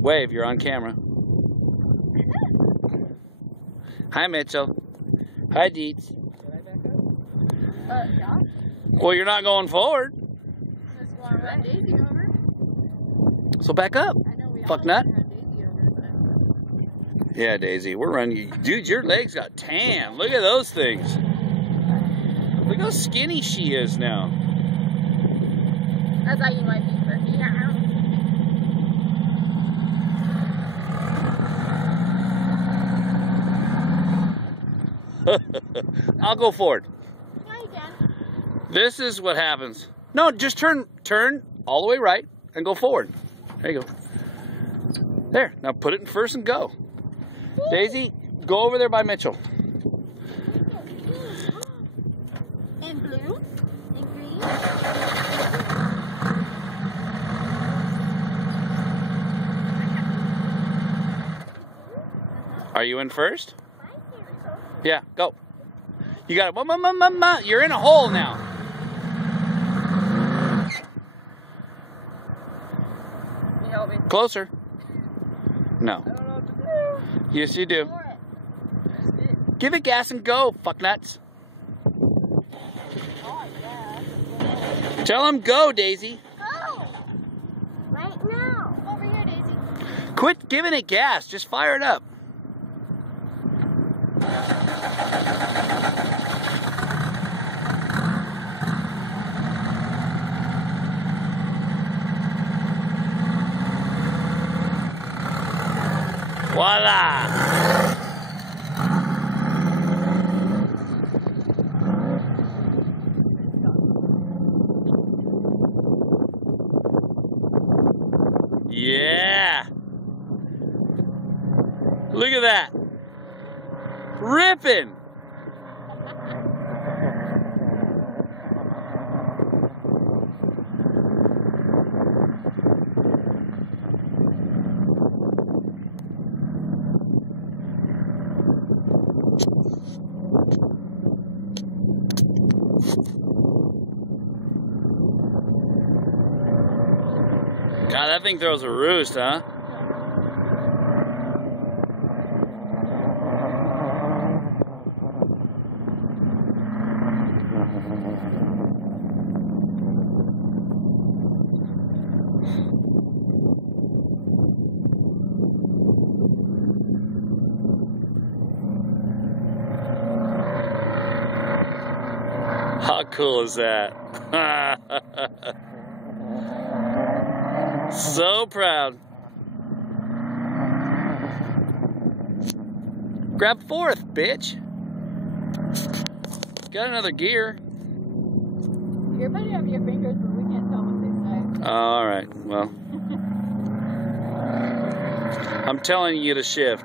Wave, you're on camera. Hi, Mitchell. Hi, Deets. Can I back up? Yeah. Well, you're not going forward. Just want to run Daisy over. So back up. I know we Fuck all nut. want to run Daisy over, but... Yeah, Daisy, we're running. Dude, your legs got tan. Look at those things. Look how skinny she is now. That's how you might be for yeah. I'll go forward. Yeah, you can. This is what happens. No, just turn all the way right and go forward. There you go. There. Now put it in first and go. Daisy, go over there by Mitchell. And blue. And green. Are you in first? Yeah, go. You got it. You're in a hole now. Can you help me? Closer. No. I don't know what to do. Yes, you do. For it. Give it gas and go, fuck nuts. Oh, yeah. Tell him go, Daisy. Go! Right now. Over here, Daisy. Quit giving it gas. Just fire it up. Voila! Yeah! Look at that! Ripping! God, that thing throws a roost, huh? How cool is that? So proud. Grab fourth, bitch. Got another gear. You're better have your fingers, but we can't tell what they say. All right, well. I'm telling you to shift.